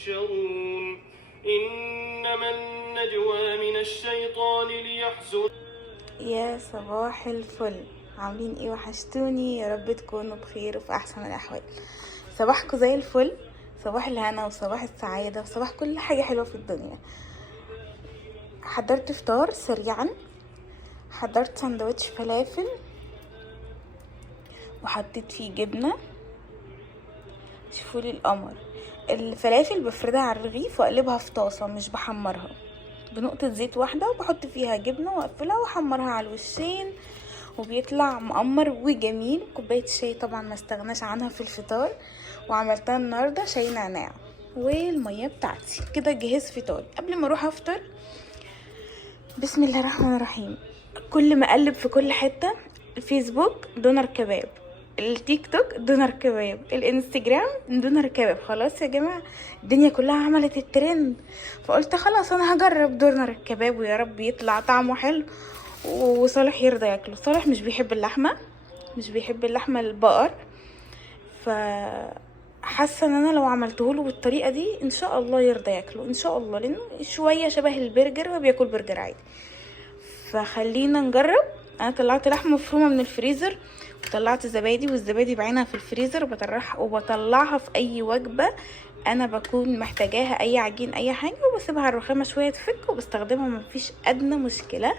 يحشرون إنما النجوى من الشيطان ليحزن. يا صباح الفل، عاملين ايه؟ وحشتوني، يا رب تكونوا بخير وفي احسن الاحوال. صباحكم زي الفل، صباح الهنا وصباح السعادة وصباح كل حاجة حلوة في الدنيا. حضرت فطار سريعا، حضرت سندوتش فلافل وحطيت فيه جبنة. شوفولي القمر. الفلافل بفردها على الرغيف واقلبها في طاسة، مش بحمرها، بنقطة زيت واحدة وبحط فيها جبنة واقفلها واحمرها على الوشين، وبيطلع مقمر وجميل. كوباية الشاي طبعا ما استغناش عنها في الفطار، وعملتها النهاردة شاي نعناع والمية بتاعتي. كده جهز فطاري. قبل ما اروح افطر، بسم الله الرحمن الرحيم، كل ما اقلب في كل حتة، الفيسبوك دونر كباب، التيك توك دونر كباب، الانستجرام دونر كباب. خلاص يا جماعة، الدنيا كلها عملت الترند، فقلت خلاص انا هجرب دونر الكباب ويا رب يطلع طعمه حلو وصالح يرضى ياكله. صالح مش بيحب اللحمة، مش بيحب اللحمة البقر، فحاسه ان انا لو عملتهوله بالطريقه دي ان شاء الله يرضى ياكله ان شاء الله، لانه شويه شبه البرجر وبياكل برجر عادي. فخلينا نجرب. انا طلعت لحمه مفرومه من الفريزر، وطلعت زبادي، والزبادي بعينها في الفريزر، وبطلعها في اي وجبه انا بكون محتاجاها، اي عجين اي حاجه، وبسيبها على الرخامه شويه تفك وبستخدمها، مفيش ادنى مشكله.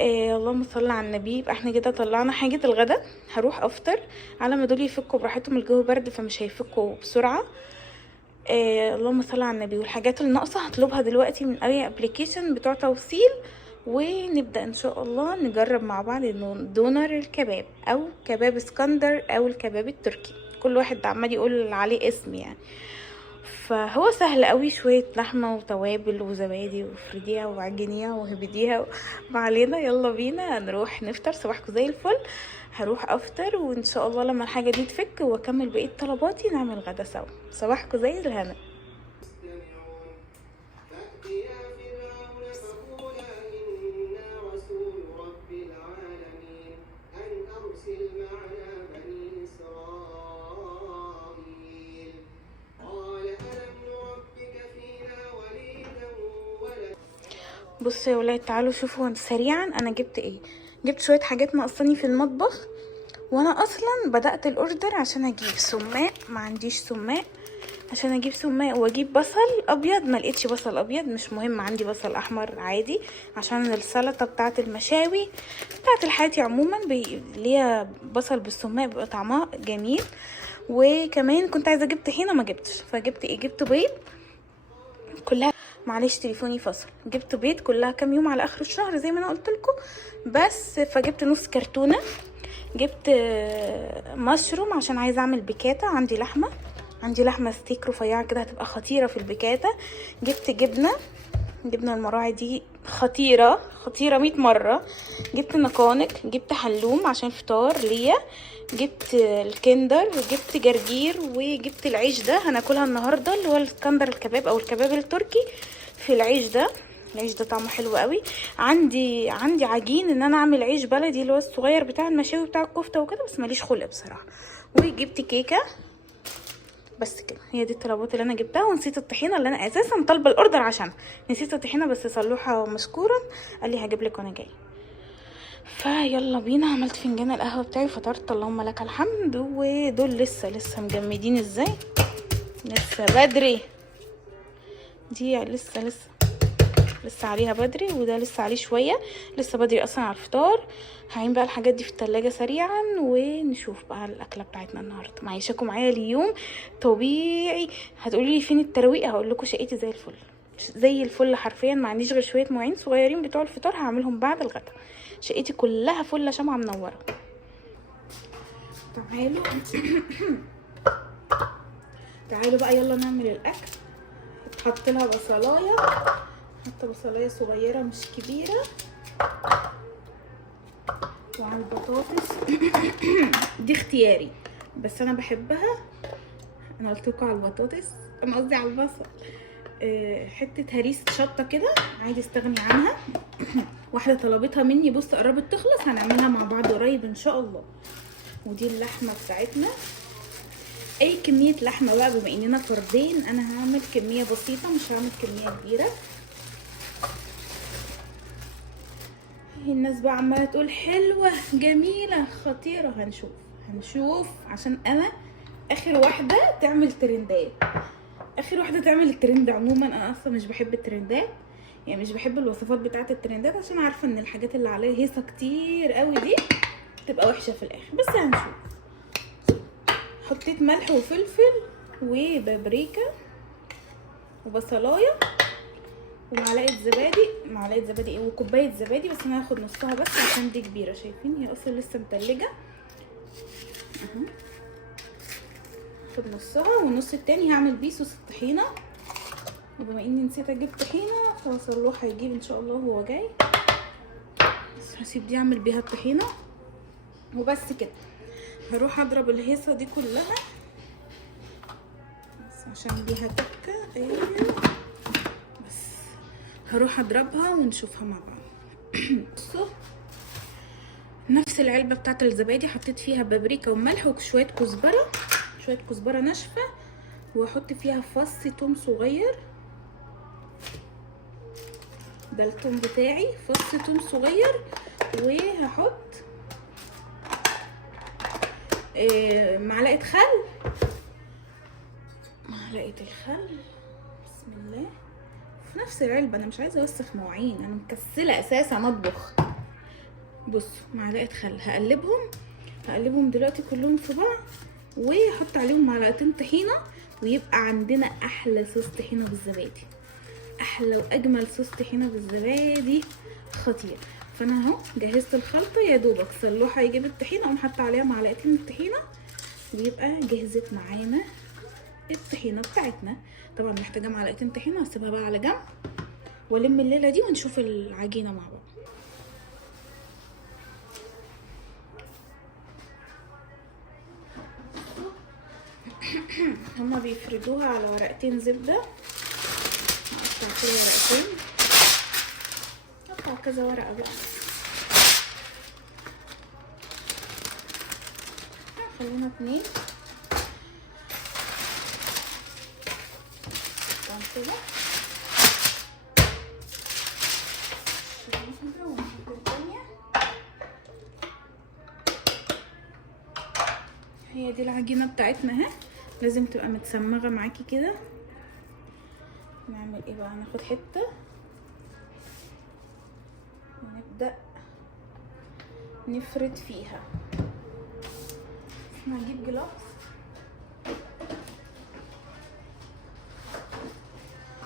اللهم صل على النبي. يبقى احنا كده طلعنا حاجه الغدا. هروح افطر على ما دول يفكوا براحتهم، الجو برد فمش هيفكوا بسرعه. اللهم صل على النبي. والحاجات اللي ناقصه هطلبها دلوقتي من اي ابلكيشن بتوع توصيل، ونبدا ان شاء الله نجرب مع بعض دونر الكباب او كباب اسكندر او الكباب التركي، كل واحد عمال يقول عليه اسم يعني. فهو سهل قوي، شويه لحمه وتوابل وزبادي وفرديها وعجنيها وهبديها. ما علينا، يلا بينا نروح نفطر. صباحكم زي الفل. هروح افطر وان شاء الله لما الحاجه دي تفك واكمل بقيه طلباتي نعمل غدا سوا. صباحكم زي الهنا. بصوا يا ولاد، تعالوا شوفوا سريعا انا جبت ايه. جبت شويه حاجات ناقصاني في المطبخ، وانا اصلا بدات الاوردر عشان اجيب سماق، ما عنديش سماق، عشان اجيب سماق واجيب بصل ابيض، ما لقيتش بصل ابيض، مش مهم، عندي بصل احمر عادي عشان السلطه بتاعه المشاوي بتاعه الحياتي عموما ليها بصل بالسماق بيبقى طعمها جميل. وكمان كنت عايزه اجيب طحينه ما جبتش، فجبت ايه؟ جبت بيض كلها، معلش تليفوني فصل. جبت بيض كلها كام يوم على اخر الشهر زي ما انا قلت لكم بس، فجبت نص كرتونه. جبت مشروم عشان عايزه اعمل بيكاتا، عندي لحمه ستيك رفيعه كده هتبقى خطيره في البيكاتا. جبت جبنه المراعي دي خطيره 100 مره. جبت نقانق، جبت حلوم عشان فطار ليا، جبت الكندر، جبت جرجير، وجبت العيش ده هناكلها النهارده اللي هو الاسكندر الكباب او الكباب التركي. في العيش ده طعمه حلو قوي. عندي عجين ان انا اعمل عيش بلدي اللي هو الصغير بتاع المشاوي بتاع الكفته وكده، بس ماليش خلق بصراحه. وجبت كيكه. بس كده، هي دي الطلبات اللي انا جبتها. ونسيت الطحينه اللي انا اساسا طالبه الاوردر عشانها، نسيت الطحينه، بس صلوحه مشكورا قال لي هجيب لك وانا جاي. فيلا بينا. عملت فنجان القهوه بتاعي، فطرت اللهم لك الحمد. ودول لسه مجمدين ازاي، لسه بدري، دي لسه عليها بدري، وده لسه عليه شويه، لسه بدري اصلا على الفطار. هعين بقى الحاجات دي في التلاجة سريعا ونشوف بقى الاكله بتاعتنا النهارده. معيشاكم معايا اليوم طبيعي. هتقولي لي فين الترويق؟ هقول لكم شقتي زي الفل حرفيا. ما عنديش غير شويه مواعين صغيرين بتوع الفطار هعملهم بعد الغدا. شقتي كلها فله شمعه منوره. تعالوا بقى يلا نعمل الاكل. حط لها بصلايه، حط بصلايه صغيره مش كبيره، وعلى البطاطس دي اختياري بس انا بحبها. انا قلت لكم على البطاطس، انا قصدي على البصل. حته هريسه شطه كده عادي استغني عنها. واحده طلبتها مني، بص قربت تخلص، هنعملها مع بعض قريب ان شاء الله. ودي اللحمه بتاعتنا اي كميه لحمه بقى، بما اننا فردين انا هعمل كميه بسيطه مش هعمل كميه كبيره. الناس بقى عماله تقول حلوه جميله خطيره، هنشوف عشان انا اخر واحده تعمل ترندات، اخر واحده تعمل الترند. عموما انا اصلا مش بحب الترندات، يعني مش بحب الوصفات بتاعه الترندات، عشان عارفه ان الحاجات اللي عليها هيصه كتير قوي دي تبقى وحشه في الاخر. بس هنشوف. حطيت ملح وفلفل وبابريكا وبصلايه ومعلقه زبادي ايه، وكوبايه زبادي، بس انا هاخد نصها بس عشان دي كبيره. شايفين هي اصلا لسه متلجه اهو. هاخد نصها والنص التاني هعمل بيه صوص الطحينه. وبما اني نسيت اجيب طحينه فصلوح هيجيب ان شاء الله وهو جاي، بس هسيب دي اعمل بيها الطحينه وبس كده. هروح اضرب الهيصه دي كلها بس عشان ليها تكه. ايوه بس هروح اضربها ونشوفها مع بعض. بصوا نفس العلبه بتاعت الزبادي حطيت فيها بابريكا وملح وشويه كزبره، شويه كزبره ناشفه، واحط فيها فص توم صغير. ده التوم بتاعي، فص توم صغير. وهحط معلقه خل، معلقه الخل بسم الله في نفس العلبه. انا مش عايزه اوسخ مواعين، انا مكسله اساسا اطبخ. بصوا معلقه خل، هقلبهم دلوقتي كلهم في بعض، وهحط عليهم معلقتين طحينه، ويبقى عندنا احلى صوص طحينه بالزبادي، احلى واجمل صوص طحينه بالزبادي خطير. فانا اهو جهزت الخلطه، يا دوبك صلوحه يجيب الطحينه اقوم حاطه عليها معلقتين الطحينه، ويبقى جهزت معانا الطحينه بتاعتنا. طبعا محتاجه معلقتين طحينه، هسيبها بقى على جنب والم الليله دي ونشوف العجينه مع بعض. هما بيفردوها على ورقتين زبده، هقطع كده ورقتين، هقطع كذا ورقه بقى، خلينا 2 كده. هي دي العجينه بتاعتنا اهي، لازم تبقى متسمغه معاكي كده. نعمل ايه بقى، ناخد حته ونبدا نفرد فيها. انا هجيب جلاس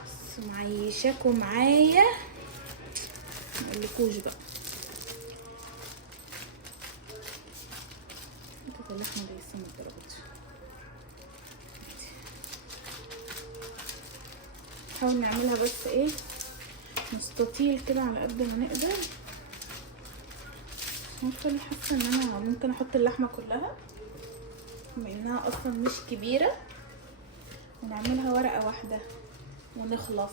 بس معيشاكم معايا مقولكوش بقى. اللحمه دي لسه ما اتضربتش. نحاول نعملها بس ايه مستطيل كده على قد ما نقدر. عارفه ليه حاسه ان انا ممكن احط اللحمه كلها بما انها اصلا مش كبيره، ونعملها ورقه واحده ونخلص.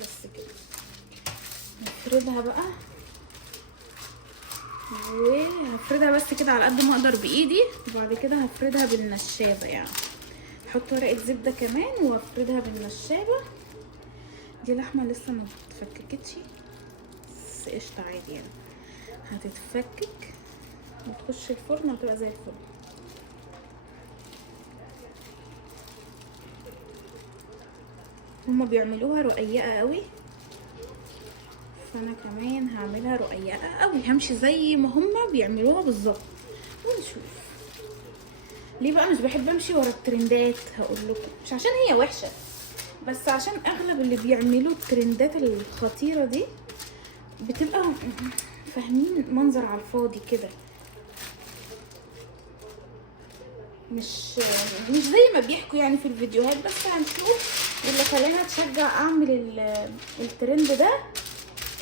بس كده نفردها بقى، وهفردها بس كده على قد ما اقدر بايدي، وبعد كده هفردها بالنشابه. يعني احط ورقه زبده كمان وافردها بالنشابه. دي لحمه لسه ما اتفككتش بس قشطه عادي، يعني هتتفكك وتخش الفرن وتبقى زي الفل. هما بيعملوها رقيقه قوي، فانا كمان هعملها رقيقه قوي، همشي زي ما هما بيعملوها بالظبط ونشوف. ليه بقى مش بحب امشي ورا الترندات؟ هقول لكم مش عشان هي وحشه، بس عشان اغلب اللي بيعملوا الترندات الخطيره دي بتبقى فاهمين منظر على الفاضي كده، مش زي ما بيحكوا يعني في الفيديوهات. بس هنشوف. اللي خلاني اتشجع اعمل الترند ده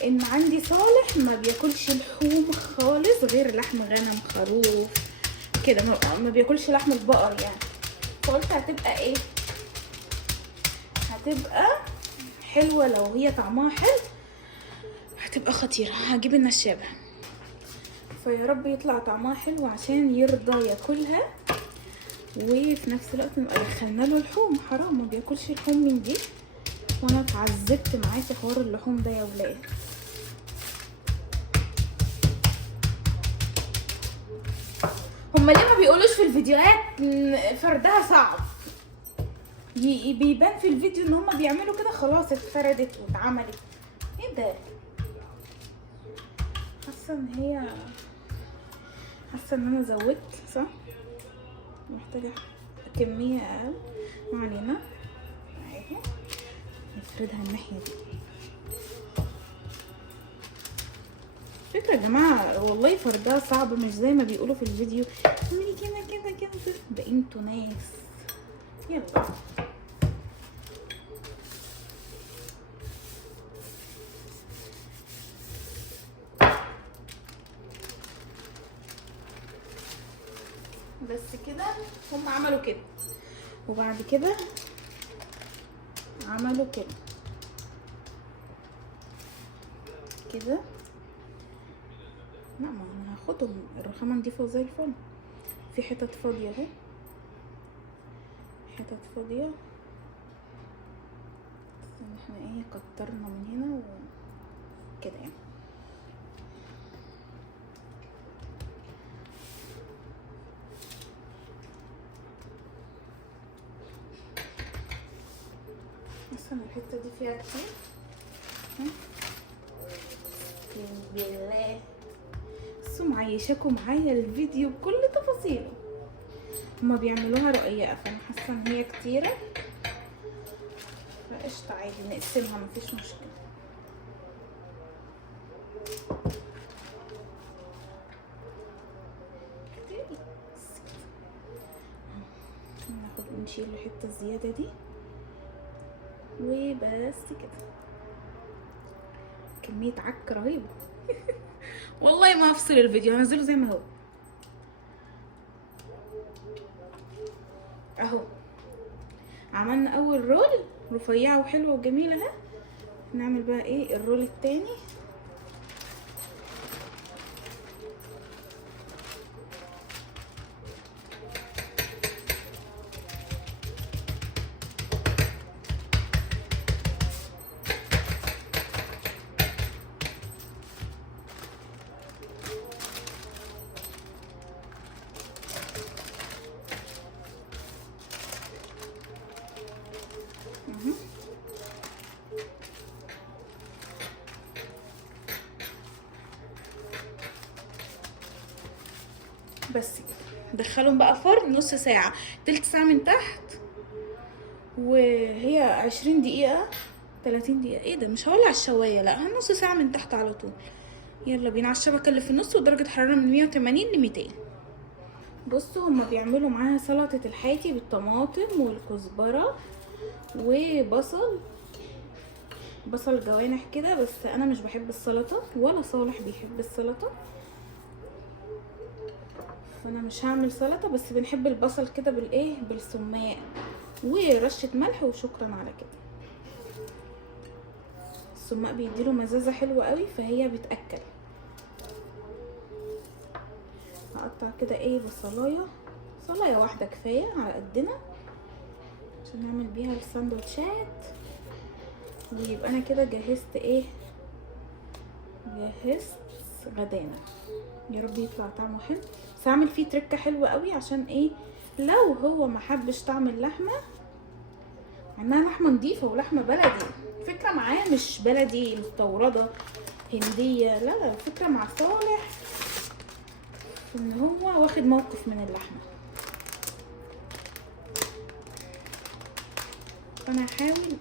ان عندي صالح ما بياكلش لحوم خالص غير لحم غنم، خروف كده، ما بياكلش لحم البقر يعني. فقلت هتبقى ايه، هتبقى حلوه، لو هي طعمها حلو هتبقى خطيره. هجيب النشابه، فيا رب يطلع طعمها حلو عشان يرضى ياكلها، وفي نفس الوقت نبقى دخلنا له لحوم. حرام ما بياكلش لحوم من دي، وانا اتعذبت معاه في حوار اللحوم ده يا ولاد. هما ليه ما بيقولوش في الفيديوهات فردها صعب؟ بيبان في الفيديو ان هما بيعملوا كده خلاص اتفردت واتعملت. ايه ده؟ حاسه ان انا زودت صح، محتاجه كميه اقل. ما علينا، اهي نفردها الناحيه دي. فكرة يا جماعه والله فردها صعب، مش زي ما بيقولوا في الفيديو اعملي كده كده كده. ده انتوا ناس. يلا بس كده. هم عملوا كده وبعد كده عملوا كده كده. لا، ما انا هاخدهم الرخامه نضيفه زي الفل. في حتت فاضيه اهي، حتت فاضيه، بس احنا ايه كترنا من هنا وكده يعني. اصلا الحته دي فيها كتير. بالله بصوا معيشاكم معايا الفيديو بكل تفاصيله. هما بيعملوها رقيقه، فانا حاسه ان هي كتيره، فقشطه عادي نقسمها مفيش مشكله. ناخد نشيل الحته الزياده دي وبس كده. كميه عك رهيبه. والله ما هفصل الفيديو، هنزله زي ما هو اهو. عملنا اول رول رفيعه وحلوه وجميله اهي. نعمل بقى ايه الرول التاني. بس دخلهم بقى فرن نص ساعة، تلت ساعة من تحت، وهي 20 دقيقة 30 دقيقة. ايه ده؟ مش هولع الشواية، لا نص ساعة من تحت على طول. يلا بينا على الشبكة اللي في النص، ودرجة حرارة من 180 ل 200. بصوا هما بيعملوا معاها سلطة الحاتي بالطماطم والكزبرة وبصل، بصل جوانح كده، بس انا مش بحب السلطة ولا صالح بيحب السلطة، فانا مش هعمل سلطة، بس بنحب البصل كده بالايه بالسماق ورشة ملح وشكرا على كده. السماق بيديله مزازة حلوة قوي، فهي بتأكل. هقطع كده ايه بصلاية واحدة كفاية على قدنا عشان نعمل بيها الساندوتشات. ويبقى انا كده جهزت ايه، جهزت غدانا. يا رب يطلع طعمه حلو. بس هعمل فيه تركه حلوه قوي، عشان ايه لو هو ما حبش طعم اللحمه، انها لحمه نظيفه ولحمه بلدي. الفكره معاه مش بلدي مستورده هنديه، لا الفكره مع صالح ان هو واخد موقف من اللحمه. فانا هحاول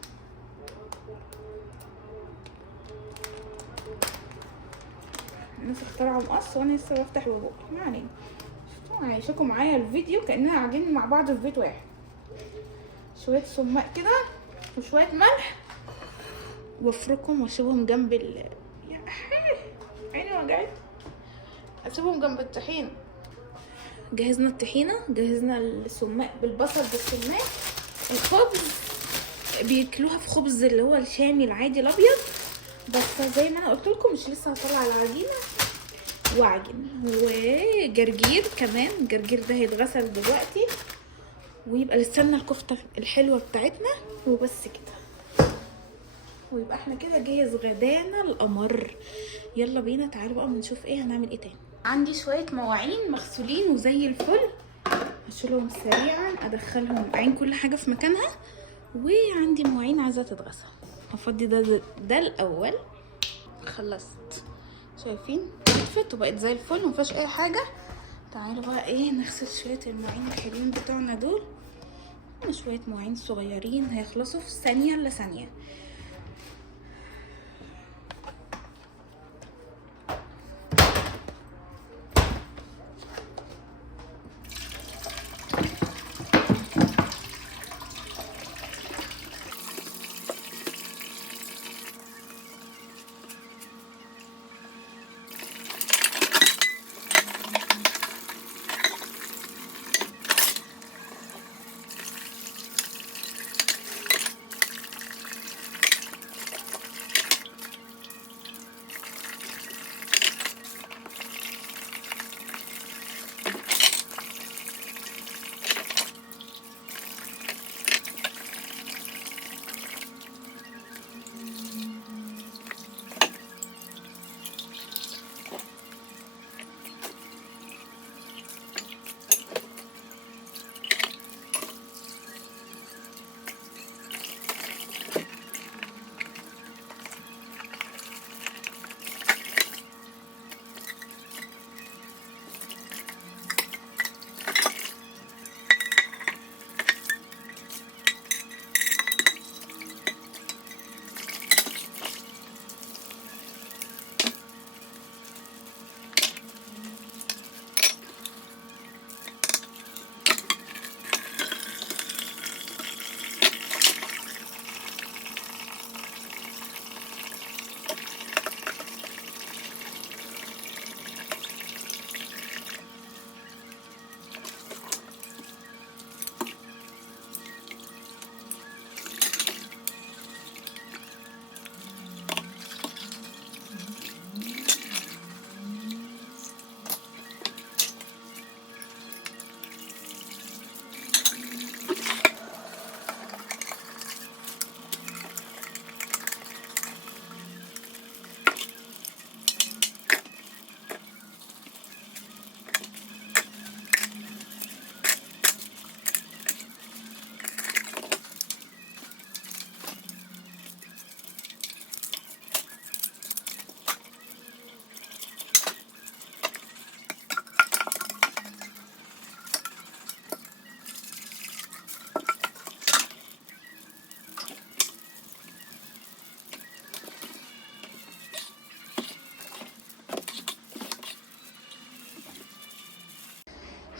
الناس اخترعوا مقص وانا لسه بفتح ببوقي. ما علينا، شفتوا عايشاكم معايا الفيديو كاننا قاعدين مع بعض في بيت واحد. شويه سماق كده وشويه ملح وافركهم واسيبهم جنب يا عيني وجعت. اسيبهم جنب الطحينه. جهزنا الطحينه، جهزنا السماق بالبصل بالسماق، الخبز بياكلوها في خبز اللي هو الشامي العادي الابيض، بس زي ما انا قلت لكم مش لسه هطلع العجينه واعجن. وجرجير كمان، الجرجير ده هيتغسل دلوقتي ويبقى لسنا الكفته الحلوه بتاعتنا وبس كده. ويبقى احنا كده جاهز غدانا القمر. يلا بينا تعالوا بقى نشوف ايه هنعمل ايه تاني. عندي شويه مواعين مغسولين وزي الفل، هشيلهم سريعا ادخلهم اعين كل حاجه في مكانها. وعندي مواعين عايزه تتغسل، هفضي ده الاول. خلصت، شايفين نفت وبقت زي الفل ومفيهاش اي حاجه. تعالوا بقى ايه نغسل شويه المواعين الحلوين بتوعنا دول. شويه مواعين صغيرين هيخلصوا في ثانيه الا ثانيه.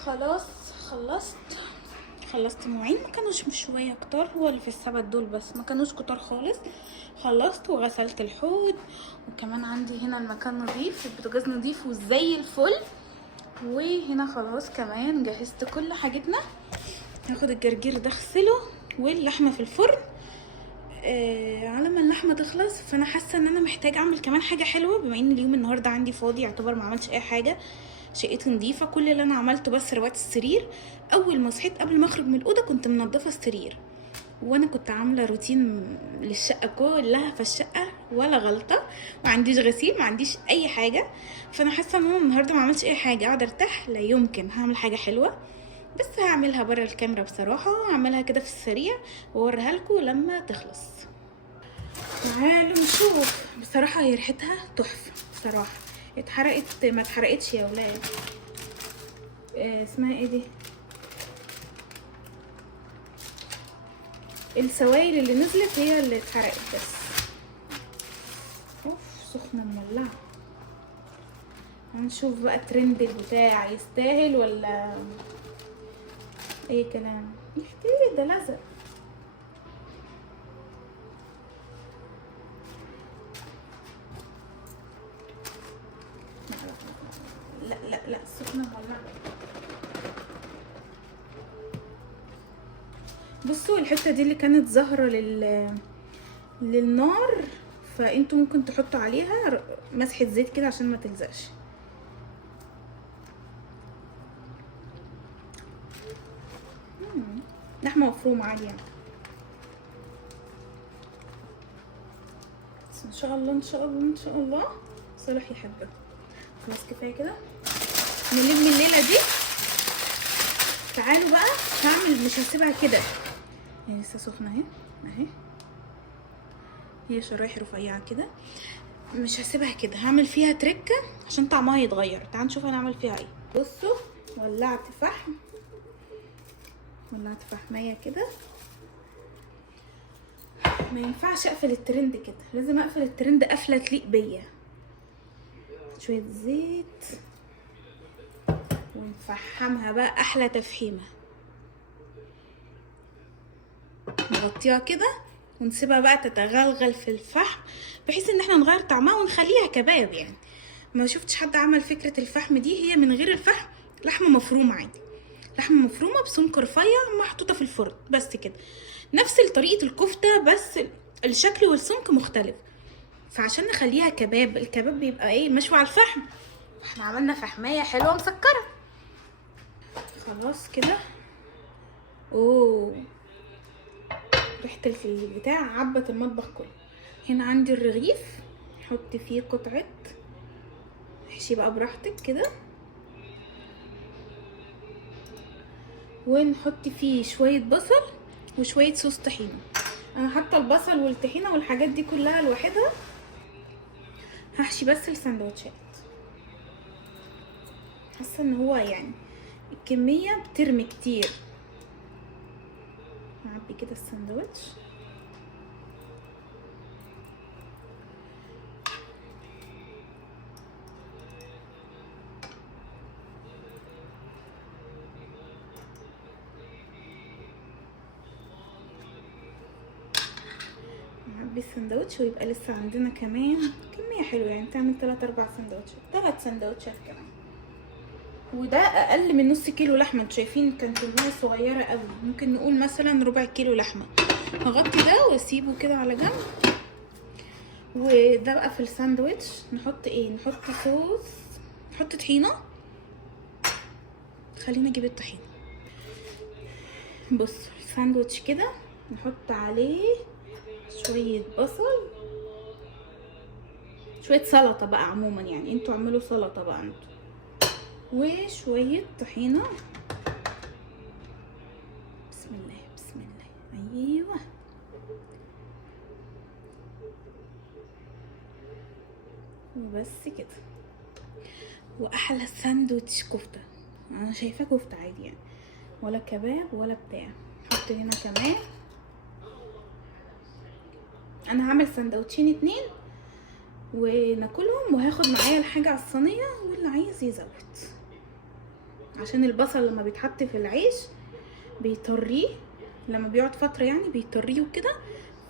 خلاص خلصت مواعين، ما كانوش مش شويه كتار، هو اللي في السبت دول بس، ما كانوش كتار خالص. خلصت وغسلت الحوض، وكمان عندي هنا المكان نظيف، البوتاجاز نظيف وزي الفل. وهنا خلاص كمان جهزت كل حاجتنا. هاخد الجرجير ده اغسله واللحمه في الفرن. على ما اللحمه تخلص، فانا حاسه ان انا محتاجه اعمل كمان حاجه حلوه، بما ان اليوم النهارده عندي فاضي يعتبر، ما عملتش اي حاجه، شقتي نظيفه. كل اللي انا عملته بس روقت السرير. اول ما صحيت قبل ما اخرج من الاوضه كنت منضفه السرير، وانا كنت عامله روتين للشقه كلها، فالشقه ولا غلطه، ما عنديش غسيل، ما عنديش اي حاجه. فانا حاسه ان انا النهارده ما عملتش اي حاجه، قاعده ارتاح. لا يمكن هعمل حاجه حلوه، بس هعملها بره الكاميرا بصراحه، هعملها كده في السريع واوريها لكم لما تخلص. تعالوا نشوف. بصراحه هي ريحتها تحفه بصراحه. اتحرقت ما اتحرقتش يا ولاد. اسمها ايه دي؟ السوائل اللي نزلت هي اللي اتحرقت بس. اوف سخنه مولعه. هنشوف بقى الترند بتاع يستاهل ولا اي كلام. يحكي ده لزق. لا سخنه مولعه. بصوا الحته دي اللي كانت ظاهره للنار، فانتوا ممكن تحطوا عليها مسحه زيت كده عشان ما تلزقش. لحمه مفرومه عادي يعني. بس ان شاء الله ان شاء الله ان شاء الله صالح يحبها. خلاص كفايه كده نلم الليله دي. تعالوا بقى هعمل، مش هسيبها كده هي لسه سخنه اهي اهي، هي شرايح رفيعه كده، مش هسيبها كده، هعمل فيها تركه عشان طعمها يتغير. تعالوا نشوف هنعمل فيها ايه. بصوا ولعت فحم، ولعت فحمايه كده. ما ينفعش اقفل الترند كده، لازم اقفل الترند قفله تليق بيا. شويه زيت ونفحمها بقى احلى تفحيمه. نغطيها كده ونسيبها بقى تتغلغل في الفحم بحيث ان احنا نغير طعمها ونخليها كباب يعني. ما شفتش حد عمل فكره الفحم دي، هي من غير الفحم لحمه مفرومه عادي، لحمه مفرومه بسمك رفيع محطوطه في الفرن بس كده، نفس طريقه الكفته بس الشكل والسمك مختلف. فعشان نخليها كباب، الكباب بيبقى ايه مشوي على الفحم، احنا عملنا فحمايه حلوه مسكره. خلاص كده. اوه ريحه البتاع عبت المطبخ كله. هنا عندي الرغيف، حط فيه قطعه، احشي بقى براحتك كده، ونحط فيه شويه بصل وشويه صوص طحينه. انا حاطه البصل والطحينه والحاجات دي كلها لوحدها، هحشي بس السندوتشات. حاسه ان هو يعني الكميه بترمي كتير. نعبي كده السندوتش. نعبي السندوتش ويبقى لسه عندنا كمان كميه حلوه، يعني تعمل 3-4 سندوتشات، 3 سندوتشات كمان. وده اقل من نص كيلو لحمه، انتوا شايفين كانت كميه صغيره قوي، ممكن نقول مثلا ربع كيلو لحمه. هغطي ده واسيبه كده على جنب. وده بقى في الساندوتش نحط ايه؟ نحط صوص، نحط طحينه. خلينا اجيب الطحينه. بصوا الساندوتش كده نحط عليه شويه بصل، شويه سلطه بقى عموما يعني، انتوا اعملوا سلطه بقى انتوا، وشويه طحينه. بسم الله بسم الله. ايوه وبس كده. واحلى ساندوتش كفته، انا شايفاه كفته عادي يعني، ولا كباب ولا بتاع. نحط هنا كمان. انا هعمل سندوتشين 2 وناكلهم، وهاخد معايا الحاجه على الصينيه، واللي عايز يزود عشان البصل لما بيتحط في العيش بيطريه، لما بيقعد فتره يعني بيطريه وكده.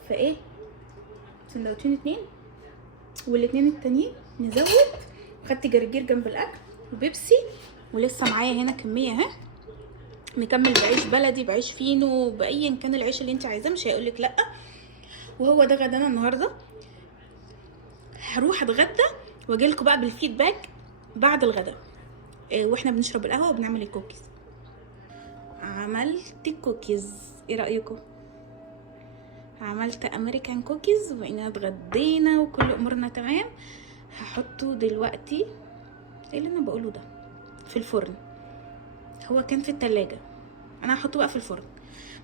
فايه سندوتشين 2 والاتنين التانيين نزود. خدت جرجير جنب الاكل وبيبسي، ولسه معايا هنا كميه اهي. نكمل بعيش بلدي، بعيش فينو، بايا كان العيش اللي انت عايزاه مش هيقولك لا. وهو ده غدانا النهارده. هروح اتغدى واجيلكوا بقى بالفيدباك بعد الغدا، واحنا بنشرب القهوه وبنعمل الكوكيز. عملت الكوكيز، ايه رايكم؟ عملت امريكان كوكيز وبقينا اتغدينا وكل امورنا تمام. هحطه دلوقتي، ايه اللي انا بقوله ده، في الفرن. هو كان في التلاجة، انا هحطه بقى في الفرن.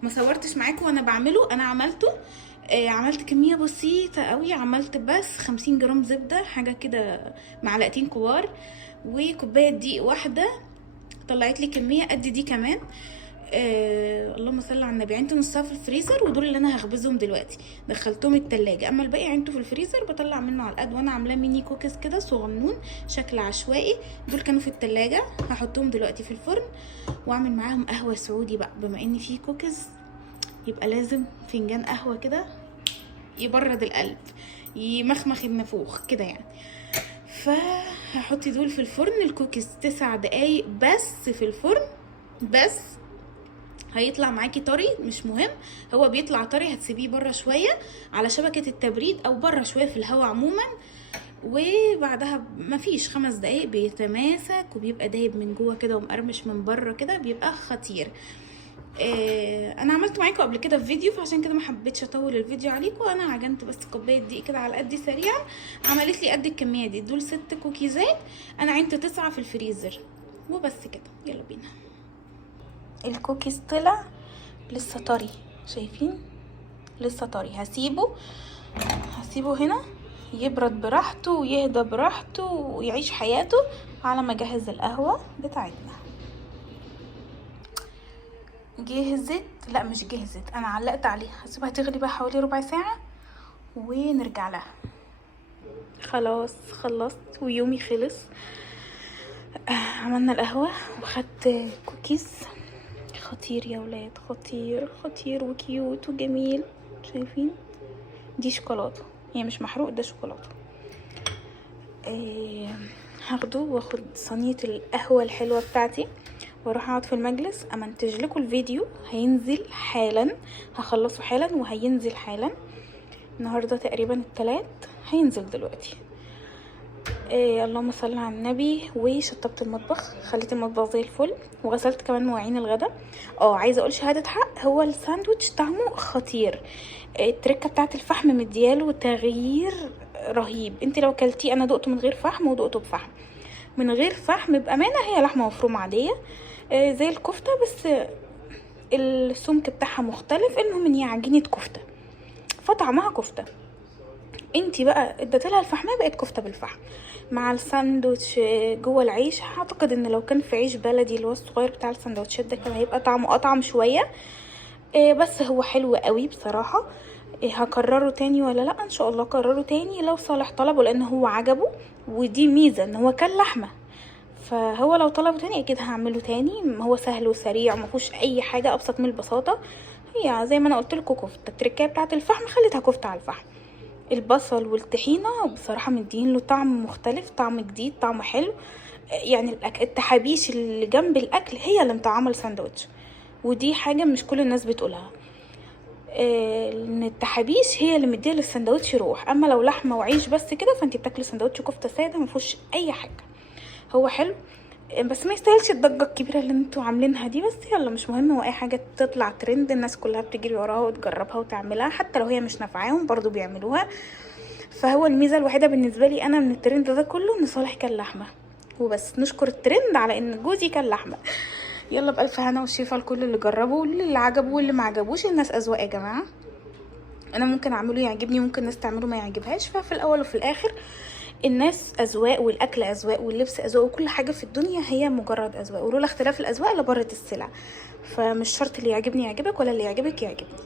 ما صورتش معاكم وانا بعمله، انا عملته عملت كميه بسيطه قوي، عملت بس 50 جرام زبده حاجه كده، معلقتين كبار، وكوبايه دقيق واحده. طلعت لي كميه قد دي كمان. اللهم صل على النبي. عينته نصها في الفريزر، ودول اللي انا هخبزهم دلوقتي. دخلتهم التلاجة، اما الباقي عينته في الفريزر بطلع منه على القد. وانا عاملاه ميني كوكيز كده صغنون شكل عشوائي. دول كانوا في التلاجة، هحطهم دلوقتي في الفرن واعمل معاهم قهوه سعودي بقى، بما ان في كوكيز يبقى لازم فنجان قهوه كده يبرد القلب، يمخمخ النافوخ كده يعني. فهحط دول في الفرن. الكوكيز 9 دقايق بس في الفرن بس. هيطلع معاكي طري، مش مهم، هو بيطلع طري. هتسيبيه بره شويه على شبكه التبريد او بره شويه في الهواء عموما، وبعدها مفيش 5 دقايق بيتماسك وبيبقى دايب من جوه كده ومقرمش من بره كده، بيبقى خطير. انا عملت معاكم قبل كده في فيديو، فعشان كده ما حبيتش اطول الفيديو عليكم. انا عجنت بس كوبايه دقيق كده على قد سريعا، عملت لي قد الكميه دي. دول 6 كوكيزات، انا عينت 9 في الفريزر وبس كده. يلا بينا. الكوكيز طلع لسه طري، شايفين لسه طري. هسيبه هنا يبرد براحته ويهدى براحته ويعيش حياته على ما اجهز القهوه بتاعتنا. جهزت؟ لا مش جهزت، انا علقت عليها. هسيبها تغلي بقى حوالي ربع ساعه ونرجع لها. خلاص خلصت ويومي خلص. عملنا القهوه وخدت كوكيز خطير يا ولاد، خطير خطير وكيوت وجميل. شايفين دي شوكولاته، هي مش محروق، ده شوكولاته. هاخده واخد صينيه القهوه الحلوه بتاعتي واروح اقعد في المجلس امنتج لكم الفيديو. هينزل حالا، هخلصه حالا وهينزل حالا. النهارده تقريبا الثلاث، هينزل دلوقتي. اللهم صل على النبي. وشطبت المطبخ، خليت المطبخ زي الفل، وغسلت كمان مواعين الغدا. عايزه اقول شهاده حق، هو الساندوتش طعمه خطير. التركه بتاعت الفحم مدياله تغيير رهيب. انت لو كلتيه، انا دقته من غير فحم ودقته بفحم. من غير فحم بامانه هي لحمه مفرومه عاديه زي الكفته، بس السمك بتاعها مختلف، المهم ان هي عجينه كفته فطعمها كفته. انتي بقى اديتلها الفحمه بقت كفته بالفحم. مع الساندوتش جوه العيش، اعتقد ان لو كان في عيش بلدي اللي هو الصغير بتاع الساندوتشات ده كان هيبقى طعمه اطعم شويه. بس هو حلو قوي بصراحه. هكرره تاني ولا لا؟ ان شاء الله اكرره تاني لو صالح طلبه، لان هو عجبه، ودي ميزه ان هو كان لحمه. فهو لو طلبه تاني اكيد هعمله تاني. هو سهل وسريع ومفيهوش اي حاجه، ابسط من البساطه. هي زي ما انا قلت لكم كفته، التركيه بتاعه الفحم خليتها كفته على الفحم. البصل والطحينه بصراحه مدين له طعم مختلف، طعم جديد، طعم حلو. يعني التحابيش اللي جنب الاكل هي اللي مطعمه الساندوتش، ودي حاجه مش كل الناس بتقولها. ان التحابيش هي اللي مديه للساندوتش روح. اما لو لحمه وعيش بس كده، فانتي بتاكلي ساندوتش كفته ساده مفيهوش اي حاجه. هو حلو بس ما يستاهلش الضجه الكبيره اللي انتوا عاملينها دي. بس يلا مش مهم، هو اي حاجه تطلع ترند الناس كلها بتجري وراها وتجربها وتعملها، حتى لو هي مش نافعاهم برضو بيعملوها. فهو الميزه الوحيده بالنسبه لي انا من الترند ده كله ان صالح كان لحمه وبس. نشكر الترند على ان جوزي كان لحمه. يلا بألف هنا والشفا لكل اللي جربه واللي عجبه واللي ما عجبوش. الناس اذواق يا جماعه، انا ممكن اعمله يعجبني، ممكن الناس تعمله ما يعجبهاش. ففي الاول وفي الاخر الناس اذواق، والاكل اذواق، واللبس اذواق، وكل حاجه في الدنيا هي مجرد اذواق، ولولا اختلاف الاذواق لبرت السلع. فمش شرط اللي يعجبني يعجبك ولا اللي يعجبك يعجبني.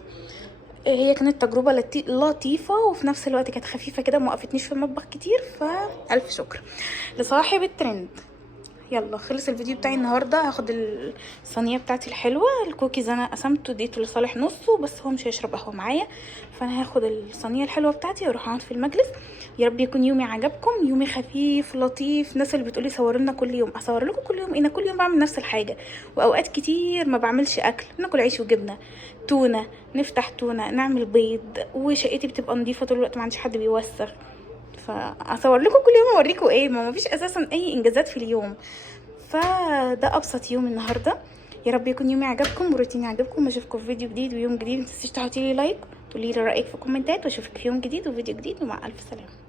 هي كانت تجربه لطيفه وفي نفس الوقت كانت خفيفه كده، ما وقفتنيش في المطبخ كتير. فالف شكر لصاحب الترند. يلا خلص الفيديو بتاعي النهارده. هاخد الصينيه بتاعتي الحلوه، الكوكيز انا قسمته اديته لصالح نصه، بس هو مش هيشرب قهوه معايا. فانا هاخد الصينيه الحلوه بتاعتي واروح اقعد في المجلس. يا رب يكون يومي عجبكم، يومي خفيف لطيف. الناس اللي بتقولي صور لنا كل يوم، اصور لكم كل يوم؟ انا كل يوم بعمل نفس الحاجه، واوقات كتير ما بعملش اكل، ناكل عيش وجبنه، تونه، نفتح تونه، نعمل بيض، وشقتي بتبقى نظيفه طول الوقت، ما عنديش حد بيوسخ. فاصور لكم كل يوم اوريكم ايه؟ ما فيش اساسا اي انجازات في اليوم. فده ابسط يوم النهارده. يا رب يكون يومي عجبكم وروتيني عجبكم. اشوفكم في فيديو جديد ويوم جديد. متنسيش تحطي لي لايك، تقولي لي رايك في الكومنتات، واشوفك في يوم جديد وفيديو جديد، ومع الف سلامه.